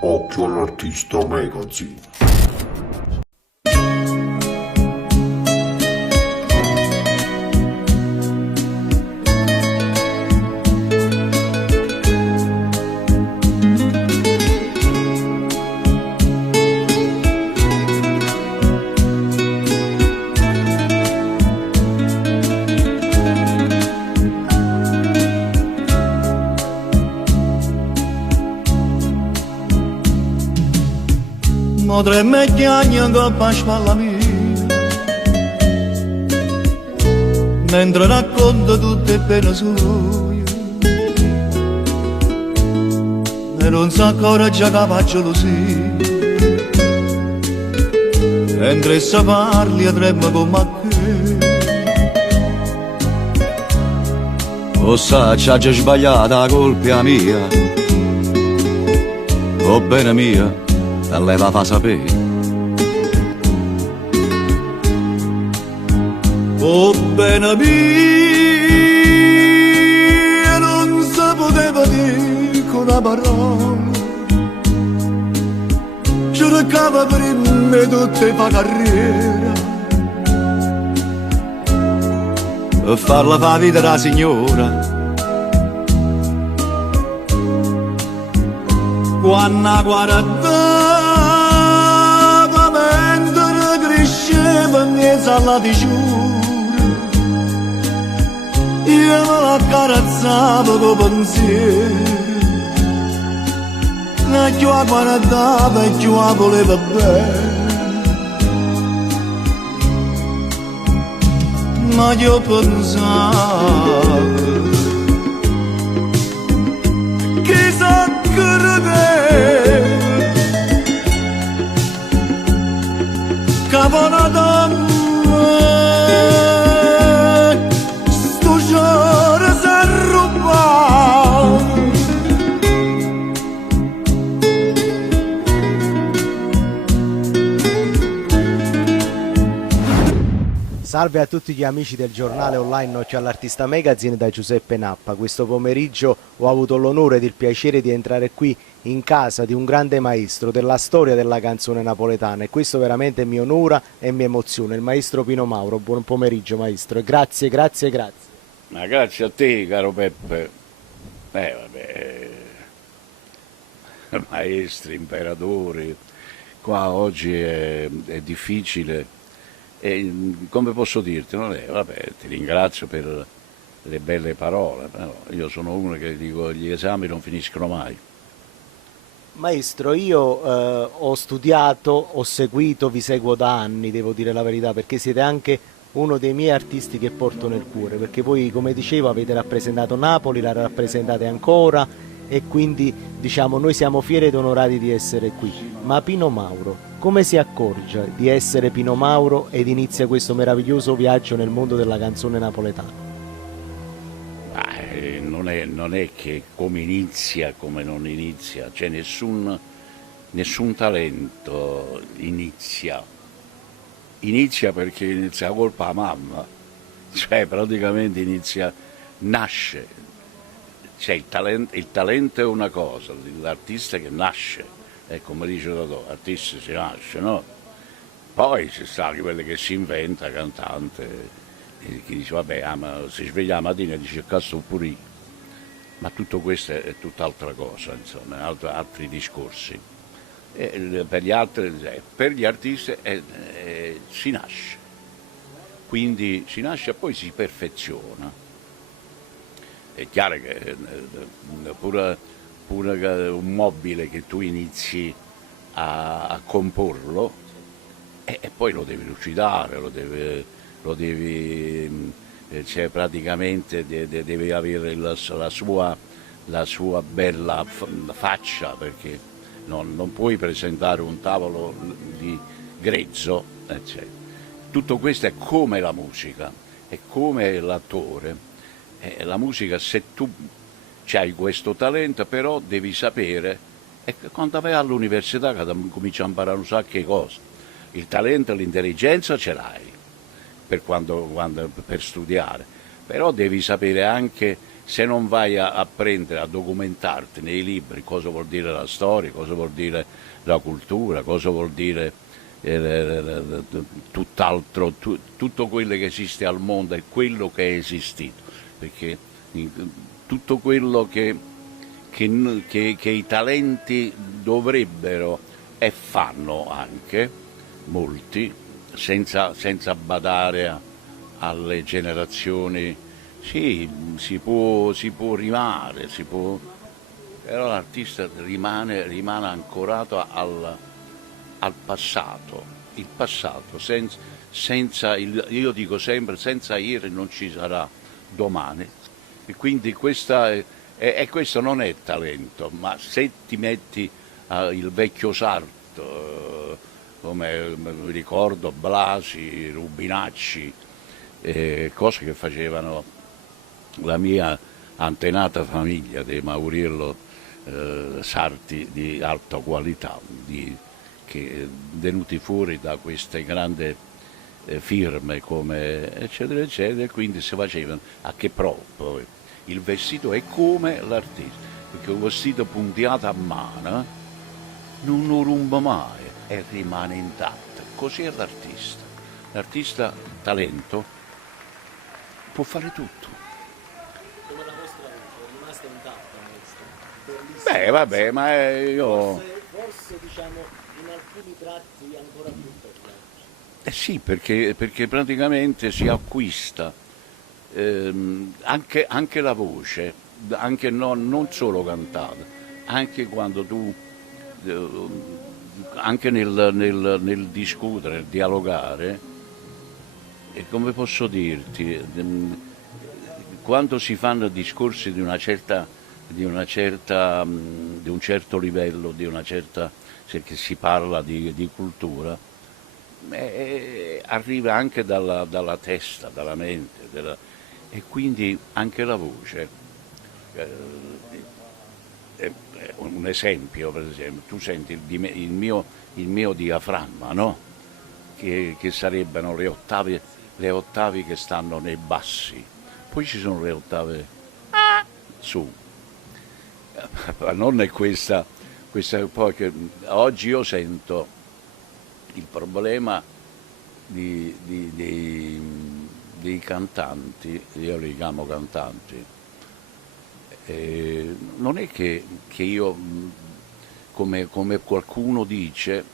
Occhio all'artista Magazine. Tre megliagna che pasqua alla mia, mentre racconta tutte le pene sue, e non sa ancora già che fa gelosia, mentre se parli e trema come a che. O sa, c'ha già sbagliata la colpa mia, o bene mia, e lei la fa sapere. Oh bene mia, non si poteva dire con una parola, cercava per me tutte fa carriera, per farla fa vita la signora. Quando guardava mentre cresceva in mezzo alla diciura, io me l'accarezzavo con pensiero, e più la guardava e più la voleva bene, ma io pensavo che Caponata sto giorno s'è rubato. Salve a tutti gli amici del giornale online Occhio all'Artista Magazine da Giuseppe Nappa. Questo pomeriggio ho avuto l'onore ed il piacere di entrare qui in casa di un grande maestro della storia della canzone napoletana, e questo veramente mi onora e mi emoziona, il maestro Pino Mauro. Buon pomeriggio maestro, e grazie. Ma grazie a te, caro Peppe. Vabbè, maestri, imperatori, qua oggi è difficile. E come posso dirti? Vabbè, ti ringrazio per le belle parole, però io sono uno che dico gli esami non finiscono mai. Maestro, io ho studiato, ho seguito, vi seguo da anni, devo dire la verità, perché siete anche uno dei miei artisti che porto nel cuore, perché voi, come dicevo, avete rappresentato Napoli, la rappresentate ancora, e quindi diciamo noi siamo fieri ed onorati di essere qui. Ma Pino Mauro, come si accorge di essere Pino Mauro ed inizia questo meraviglioso viaggio nel mondo della canzone napoletana? Non è che come inizia, come non inizia, cioè nessun talento inizia perché inizia colpa a mamma, cioè praticamente nasce, cioè il talento è una cosa, l'artista che nasce, come dice Totò, l'artista si nasce, no? Poi ci sta quello che si inventa, cantante, che dice vabbè, ma si sveglia la mattina e dice cazzo pure io. Ma tutto questo è tutt'altra cosa, insomma, altri discorsi. Per gli artisti si nasce, quindi si nasce e poi si perfeziona. È chiaro che pure un mobile che tu inizi a comporlo e poi lo devi lucidare, cioè praticamente deve avere la sua bella faccia, perché non puoi presentare un tavolo di grezzo, eccetera. Tutto questo è come la musica, è come l'attore. La musica, se tu hai questo talento, però devi sapere, e quando vai all'università cominci a imparare un sacco di cose. Il talento, l'intelligenza ce l'hai per studiare, però devi sapere anche se non vai a prendere, a documentarti nei libri cosa vuol dire la storia, cosa vuol dire la cultura, cosa vuol dire tutt'altro, tutto quello che esiste al mondo è quello che è esistito, perché tutto quello che i talenti dovrebbero e fanno anche, molti, senza badare alle generazioni. Sì, si può rimare, però l'artista rimane ancorato al passato. Il passato, io dico sempre, senza ieri non ci sarà domani. E quindi questo non è talento, ma se ti metti il vecchio sarto, come mi ricordo Blasi, Rubinacci, cose che facevano la mia antenata famiglia dei Mauriello, sarti di alta qualità, che venuti fuori da queste grandi firme come eccetera eccetera, e quindi si facevano a che proprio il vestito è come l'artista, perché un vestito puntiato a mano non lo rumba mai e rimane intatto. Così è l'artista talento può fare tutto. Come la vostra voce, è rimasta intatta, maestro. Beh, vabbè, ma io... Forse diciamo in alcuni tratti ancora più perlaccia. Eh sì, perché praticamente si acquista anche la voce, anche non solo cantata, anche quando tu, anche nel discutere, nel dialogare, e come posso dirti, quando si fanno discorsi di un certo livello, che si parla di cultura, arriva anche dalla testa, dalla mente, e quindi anche la voce. È un esempio, per esempio, tu senti il mio diaframma, no? Che sarebbero le ottavi che stanno nei bassi, poi ci sono le ottave su. Ma non è questa poi che oggi io sento il problema dei cantanti, io li chiamo cantanti, non è che io, come qualcuno dice,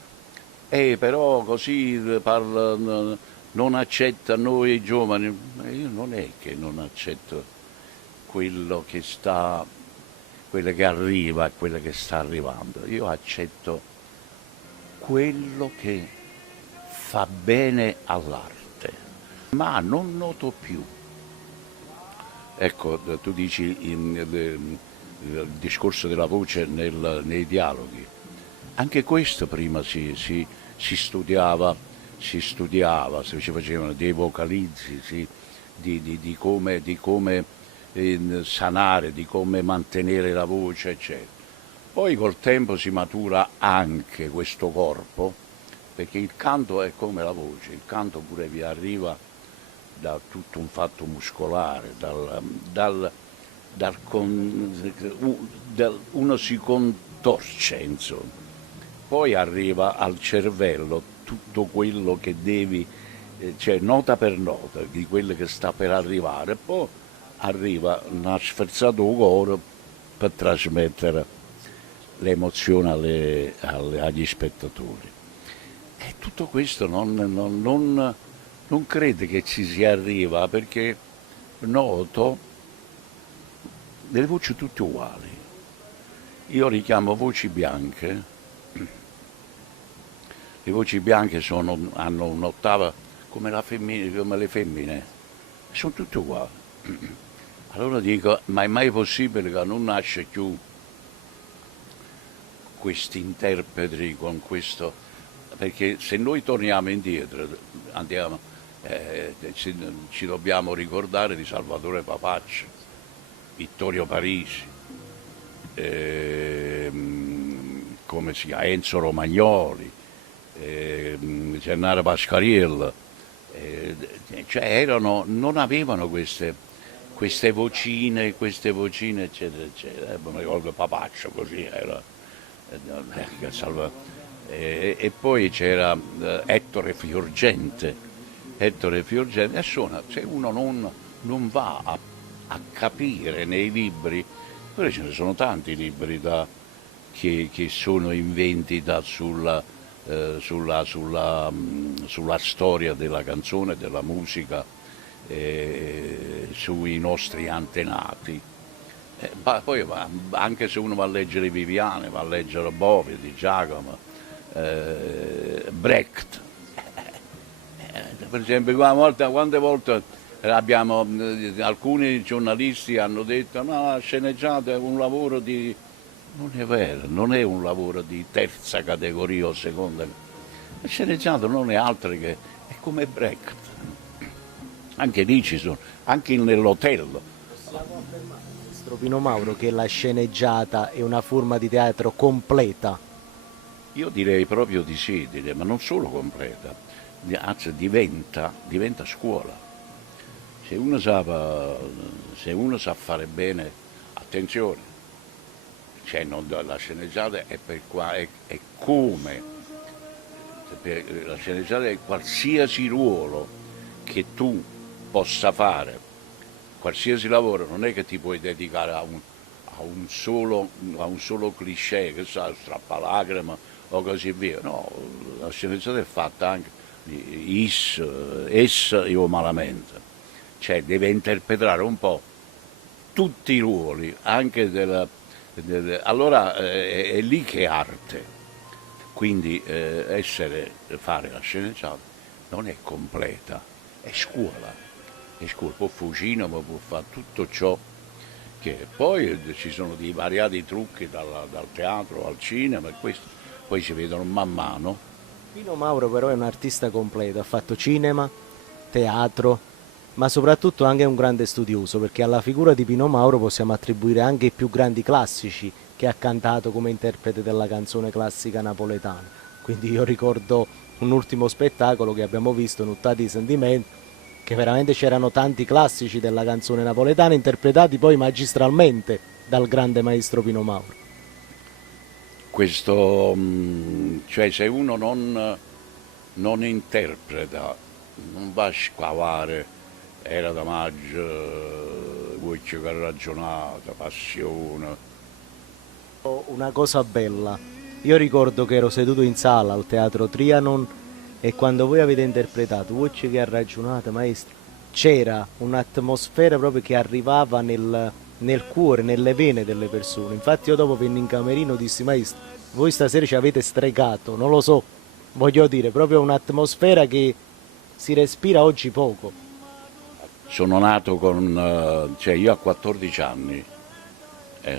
però così parla, non accetta noi giovani, ma io non è che non accetto quello che arriva e quello che sta arrivando, io accetto quello che fa bene all'arte, ma non noto più. Ecco, tu dici il discorso della voce nei dialoghi. Anche questo prima si studiava, si ci facevano dei vocalizzi, di come sanare, di come mantenere la voce, eccetera. Poi col tempo si matura anche questo corpo, perché il canto è come la voce, il canto pure vi arriva da tutto un fatto muscolare, uno si contorce, insomma. Poi arriva al cervello tutto quello che devi, cioè nota per nota, di quello che sta per arrivare, poi arriva una sferzatura cuore per trasmettere l'emozione agli spettatori. E tutto questo non credo che ci si arriva, perché noto delle voci tutte uguali. Io li chiamo voci bianche. Le voci bianche hanno un'ottava come le femmine, sono tutte uguali. Allora dico, ma è mai possibile che non nasce più questi interpreti con questo? Perché se noi torniamo indietro, ci dobbiamo ricordare di Salvatore Papaccio, Vittorio Parisi, come si chiama, Enzo Romagnoli, Gennaro Pascariello, cioè non avevano queste vocine, eccetera, eccetera. Mi ricordo Papaccio, così era. Che e poi c'era Ettore Fiorgente, e suona, se uno non va a capire nei libri, poi ce ne sono tanti libri che sono in vendita sulla storia della canzone, della musica, sui nostri antenati. Poi anche se uno va a leggere Viviane, va a leggere Bovi, di Giacomo, Brecht, per esempio, quante volte alcuni giornalisti hanno detto no, la sceneggiata è un lavoro di... Non è vero, non è un lavoro di terza categoria o seconda. La sceneggiata non è altro che è come Brecht. Anche lì ci sono, anche nell'Otello. Maestro Pino Mauro, che la sceneggiata è una forma di teatro completa? Io direi proprio di sì, ma non solo completa, anzi diventa scuola. Se uno sa fare bene, attenzione, cioè la sceneggiata è come, la sceneggiata è qualsiasi ruolo che tu possa fare, qualsiasi lavoro, non è che ti puoi dedicare a un solo cliché, che sa, strappalacrima o così via. No, la sceneggiata è fatta anche di essa io malamente, cioè deve interpretare un po' tutti i ruoli, anche allora è lì che è arte. Quindi fare la sceneggiata non è completa, è scuola. Può fare cinema, può fare tutto ciò che poi ci sono dei variati trucchi dal teatro al cinema, e questo poi si vedono man mano. Pino Mauro però è un artista completo, ha fatto cinema, teatro, ma soprattutto anche un grande studioso, perché alla figura di Pino Mauro possiamo attribuire anche i più grandi classici che ha cantato come interprete della canzone classica napoletana. Quindi io ricordo un ultimo spettacolo che abbiamo visto, Nuttati di Sentimento, che veramente c'erano tanti classici della canzone napoletana interpretati poi magistralmente dal grande maestro Pino Mauro. Questo, cioè se uno non interpreta, non va a scavare, era da maggio, voi ci ha ragionato, passione. Una cosa bella, io ricordo che ero seduto in sala al Teatro Trianon e quando voi avete interpretato Voce che ha ragionato, maestro, c'era un'atmosfera proprio che arrivava nel cuore, nelle vene delle persone. Infatti io dopo venni in camerino e dissi, maestro, voi stasera ci avete stregato, non lo so, voglio dire, proprio un'atmosfera che si respira oggi poco. Sono nato cioè io a 14 anni,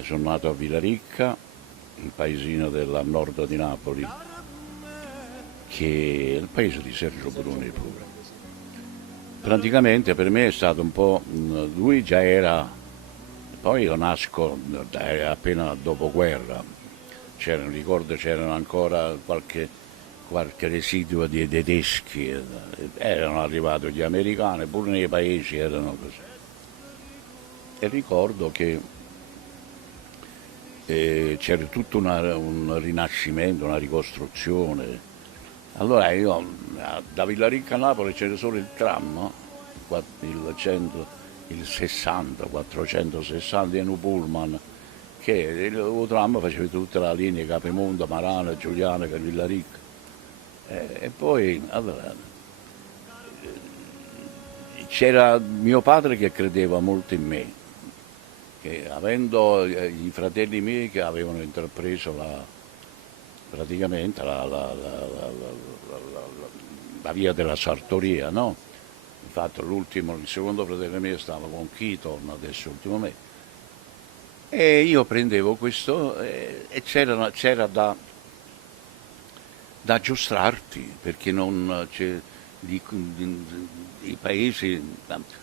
sono nato a Villaricca, un paesino del nord di Napoli, che è il paese di Sergio Bruni pure. Praticamente per me è stato un po', lui già era, poi io nasco appena dopo guerra, ricordo c'erano ancora qualche residuo di tedeschi, erano arrivati gli americani, pure nei paesi erano così. E ricordo che c'era tutto un rinascimento, una ricostruzione. Allora io da Villaricca a Napoli c'era solo il tram, il 60, 460 in un pullman, che il tram faceva tutta la linea Capimonda, Marano, Giuliano, Villaricca. E poi allora, c'era mio padre che credeva molto in me, che avendo i fratelli miei che avevano intrapreso praticamente la via della sartoria, no? Infatti il secondo fratello mio stava con Keaton, adesso ultimo me. E io prendevo questo e c'era da giostrarti, perché non c'è, i paesi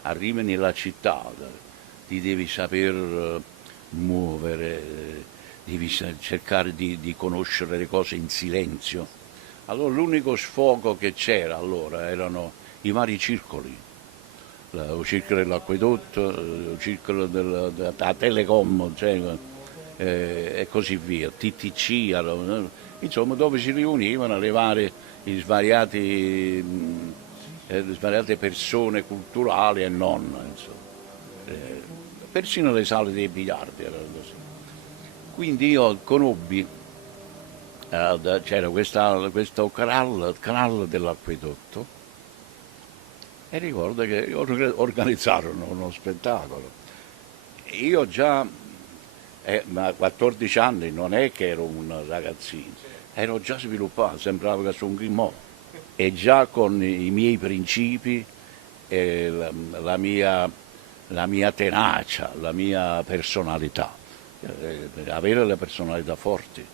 arrivi nella città, ti devi saper muovere, devi cercare di conoscere le cose in silenzio. Allora l'unico sfogo che c'era allora erano i vari circoli. il circolo dell'acquedotto, il circolo della Telecom, cioè, e così via, TTC, insomma, dove si riunivano le svariate persone culturali e non, insomma. Persino le sale dei biliardi erano così. Quindi io conobbi, c'era questo canale dell'acquedotto, e ricordo che organizzarono uno spettacolo. Io già, ma a 14 anni non è che ero un ragazzino, ero già sviluppato, sembrava che sono un Grimaud, e già con i miei principi, la mia tenacia, la mia personalità, avere le personalità forti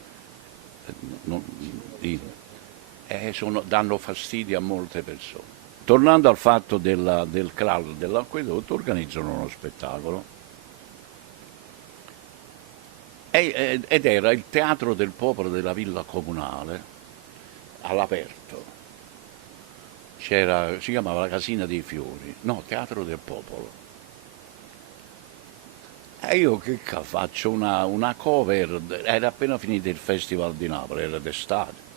danno fastidio a molte persone. Tornando al fatto del crollo dell'acquedotto, organizzano uno spettacolo ed era il Teatro del Popolo della Villa Comunale all'aperto. Si chiamava la Casina dei Fiori, no, Teatro del Popolo. E io che faccio una cover, era appena finito il Festival di Napoli, era d'estate,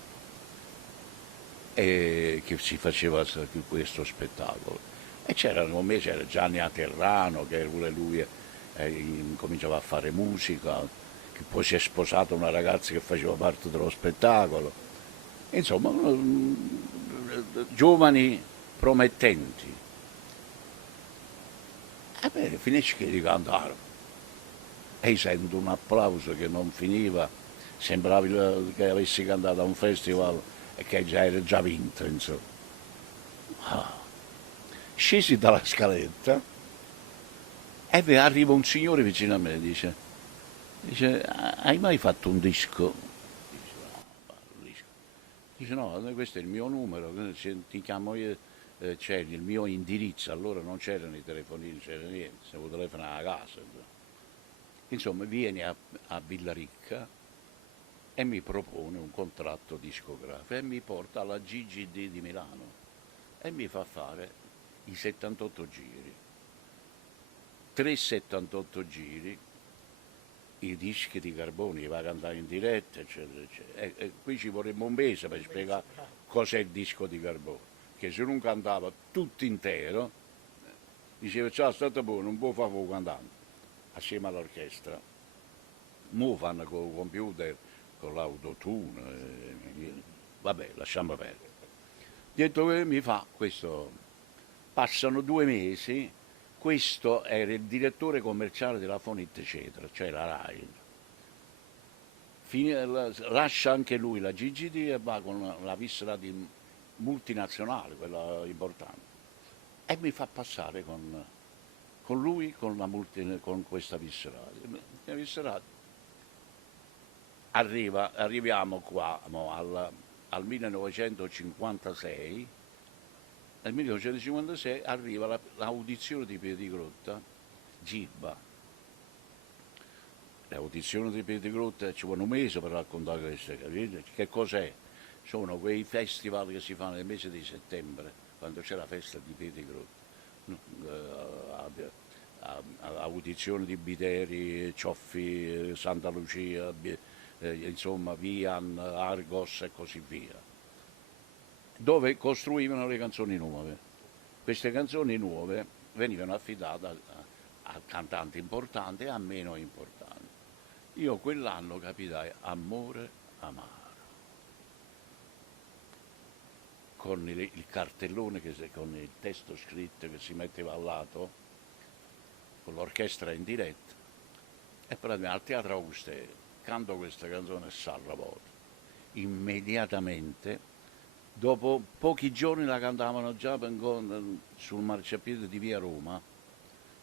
e che si faceva questo spettacolo. E con me c'era Gianni Aterrano, che pure lui cominciava a fare musica, che poi si è sposato una ragazza che faceva parte dello spettacolo. Insomma, giovani promettenti. E beh, finisce che di cantare. E sento un applauso che non finiva, sembrava che avessi cantato a un festival e che era già vinto, insomma. Scesi dalla scaletta e arriva un signore vicino a me e dice, hai mai fatto un disco? Dice no, questo è il mio numero, ti chiamo io, c'è il mio indirizzo, allora non c'erano i telefonini, non c'era niente, se vuoi telefonare a casa. Insomma, viene a Villaricca e mi propone un contratto discografico e mi porta alla GGD di Milano e mi fa fare i 78 giri, 378 giri, i dischi di Carboni, va a cantare in diretta, eccetera, eccetera. E qui ci vorremmo un mese per spiegare cos'è il disco di Carboni, che se non cantava tutto intero, diceva ciao, è stato buono, non può fare il cantante, assieme all'orchestra. Mo fanno con il computer, con l'autotune, vabbè, lasciamo perdere. Detto che mi fa questo, passano 2 mesi, questo era il direttore commerciale della Fonit eccetera, cioè la RAI. Lascia anche lui la GGD e va con la visita di multinazionale, quella importante, e mi fa passare con lui, con questa visserata. Arriviamo qua al 1956. Nel 1956 arriva l'audizione di Piedigrotta, Gibba. L'audizione di Piedigrotta ci vuole un mese per raccontare queste, capite? Che cos'è? Sono quei festival che si fanno nel mese di settembre, quando c'è la festa di Piedigrotta. Audizione di Biteri, Cioffi, Santa Lucia, insomma Vian, Argos e così via, dove costruivano le canzoni nuove. Queste canzoni nuove venivano affidate a cantanti importanti e a meno importanti. Io quell'anno capitai Amore Amaro, con il cartellone con il testo scritto che si metteva al lato, con l'orchestra in diretta, e praticamente al Teatro Augusteo canto questa canzone e salva voto. Immediatamente, dopo pochi giorni la cantavano già sul marciapiede di via Roma.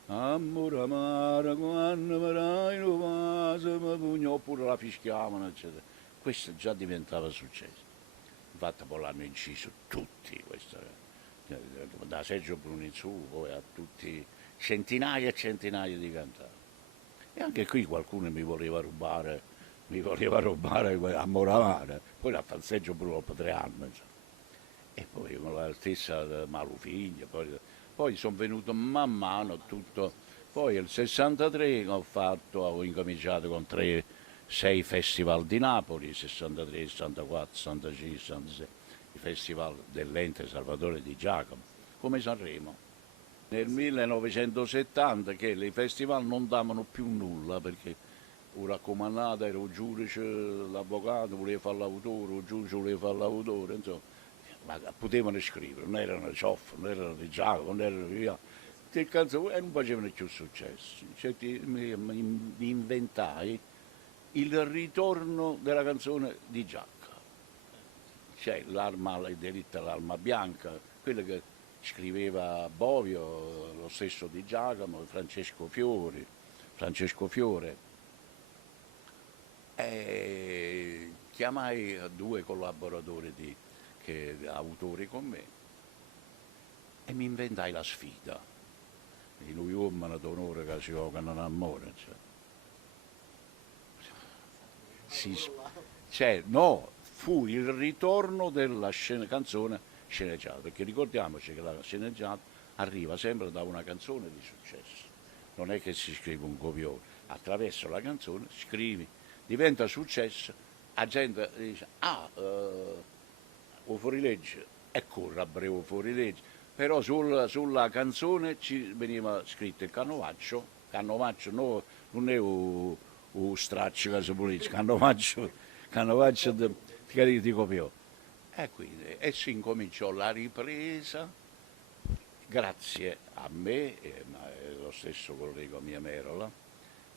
Amore amaro, quando farai una pugno, oppure la fischiavano, eccetera. Questo già diventava successo. Infatti poi l'hanno inciso tutti, da Sergio Bruno in su, poi a tutti, centinaia e centinaia di cantanti. E anche qui qualcuno mi voleva rubare a Moravare, poi l'ha fatto Sergio Bruno per 3 anni. Insomma. E poi con la stessa Malufiglia, poi poi sono venuto man mano tutto. Poi nel 63 ho incominciato con 6 festival di Napoli, 63, 64, 65, 66, i festival dell'Ente Salvatore di Giacomo, come Sanremo. Nel 1970 che i festival non davano più nulla perché un raccomandato era un giudice, l'avvocato voleva fare l'autore, il giudice voleva fare l'autore, insomma, ma potevano scrivere, non erano cioffe, non erano di Giacomo, non erano via. Le canzoni non facevano più successo. Cioè, mi inventai il ritorno della canzone di Giacca, cioè l'arma delitta, l'arma bianca, quella che scriveva Bovio, lo stesso di Giacomo, Francesco Fiore. E chiamai 2 collaboratori autori con me e mi inventai la sfida. In un uomo d'onore che si gioca non amore. No, fu il ritorno della canzone sceneggiata, perché ricordiamoci che la sceneggiata arriva sempre da una canzone di successo. Non è che si scrive un copione, attraverso la canzone scrivi, diventa successo, la gente dice, o fuorilegge, e corre a breve fuorilegge, però sulla canzone ci veniva scritto il canovaccio no, non è un straccio che si pulisce, canovaccio di copione. E si incominciò la ripresa, grazie a me e lo stesso collega mio Merola,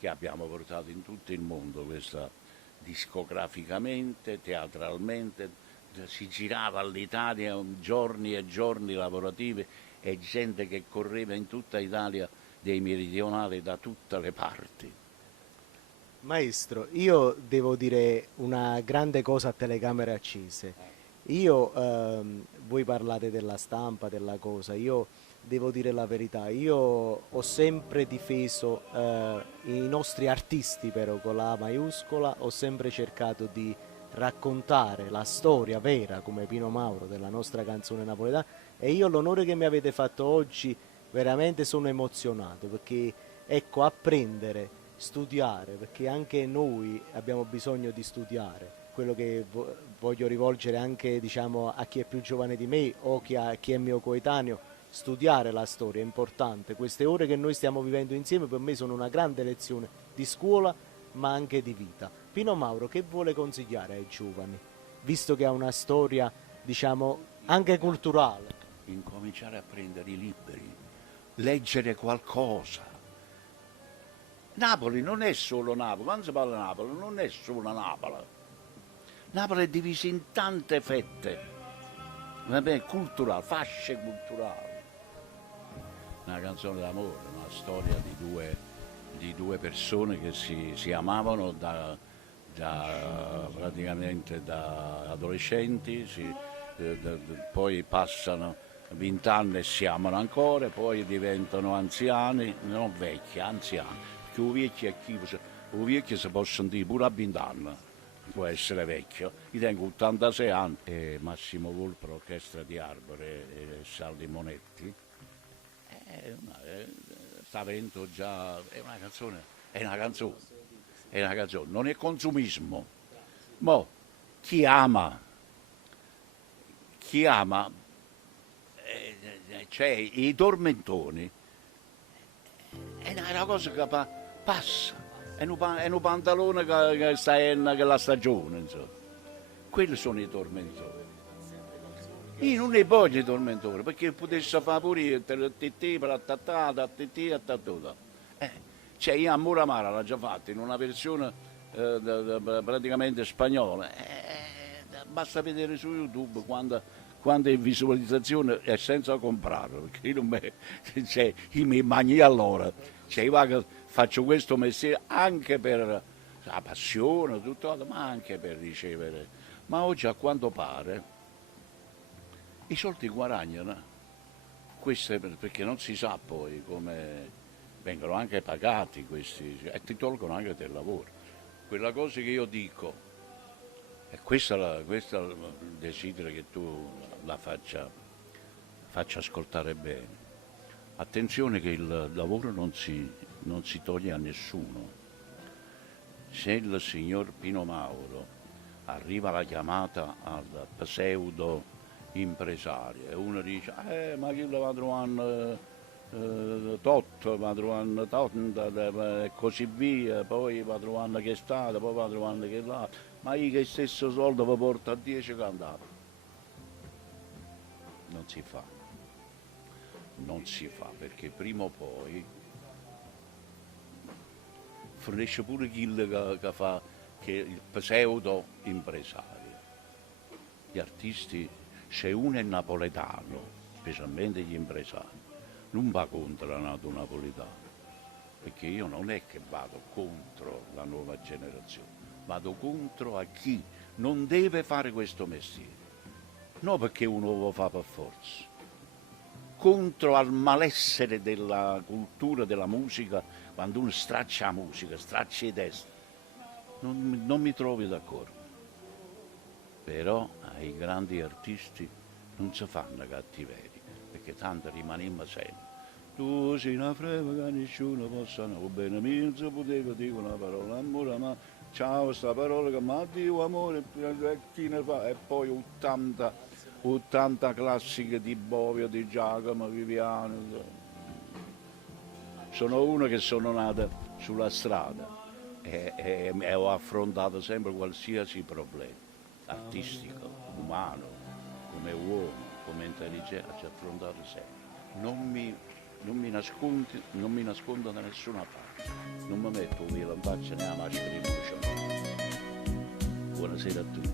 che abbiamo portato in tutto il mondo questa discograficamente, teatralmente, si girava all'Italia giorni e giorni lavorativi e gente che correva in tutta Italia dei meridionali da tutte le parti. Maestro, io devo dire una grande cosa a telecamere accese. Voi parlate della stampa, della cosa, io devo dire la verità, io ho sempre difeso i nostri artisti, però con la A maiuscola, ho sempre cercato di raccontare la storia vera come Pino Mauro della nostra canzone napoletana e io l'onore che mi avete fatto oggi veramente sono emozionato perché ecco apprendere, studiare, perché anche noi abbiamo bisogno di studiare, quello che voglio rivolgere anche diciamo a chi è più giovane di me o chi è mio coetaneo, studiare la storia è importante, queste ore che noi stiamo vivendo insieme per me sono una grande lezione di scuola ma anche di vita. Pino Mauro che vuole consigliare ai giovani, visto che ha una storia, diciamo, anche culturale? Incominciare a prendere i libri, leggere qualcosa. Napoli non è solo Napoli, quando si parla di Napoli non è solo Napoli. Napoli è divisa in tante fette, vabbè, culturali, fasce culturali. Una canzone d'amore, una storia di due persone che si amavano praticamente da adolescenti, poi passano 20 anni e si amano ancora, poi diventano anziani, non vecchi, anziani, perché un vecchio si può sentire pure a 20 anni, può essere vecchio. Io tengo 86 anni e Massimo Volpe, l'orchestra di Arbore e Saldi Monetti, sta avendo già, è una canzone, non è consumismo. Ma chi ama, cioè i tormentoni, è una cosa che passa, è un pantalone che sta in la stagione, insomma. Quelli sono i tormentori. Io non ne voglio i tormentori, perché potesse fare pure io, cioè io a Muramara l'ho già fatto in una versione praticamente spagnola, basta vedere su YouTube quando è visualizzazione è senza comprarlo, perché io mi mangi allora, cioè io faccio questo mestiere anche per la passione, tutto, ma anche per ricevere, ma oggi a quanto pare i soldi guadagnano, questo perché non si sa poi come vengono anche pagati questi e ti tolgono anche del lavoro. Quella cosa che io dico, e questa desidero che tu la faccia ascoltare bene. Attenzione che il lavoro non si toglie a nessuno. Se il signor Pino Mauro arriva la chiamata al pseudo impresario e uno dice ma chi lo va trovando tot, va trovando tanta e così via, poi va trovando che è stato, poi va trovando che là, ma io che stesso soldo vi porto a 10 cantate. Non si fa, non si fa, perché prima o poi fornisce pure chi che fa che il pseudo impresario. Gli artisti, se uno è napoletano, specialmente gli impresari, non va contro la nato napoletano, perché io non è che vado contro la nuova generazione, vado contro a chi non deve fare questo mestiere, non perché uno lo fa per forza, contro al malessere della cultura, della musica, quando uno straccia la musica, straccia i testi, non mi trovi d'accordo. Però ai grandi artisti non si fanno cattiveria, perché tanto rimaniamo sempre. Tu sei una freva che nessuno possa, va bene, io non potevo dire una parola, amore, ma ciao, sta parola che mi Dio amore, chi ne fa? E poi 80 classiche di Bovio, di Giacomo, Viviano. Sono uno che sono nato sulla strada e ho affrontato sempre qualsiasi problema, artistico, umano, come uomo, come intelligenza, ci ho affrontato sempre. Non mi nascondo da nessuna parte, non mi metto via la faccia né la maschera di bruciare. Buonasera a tutti.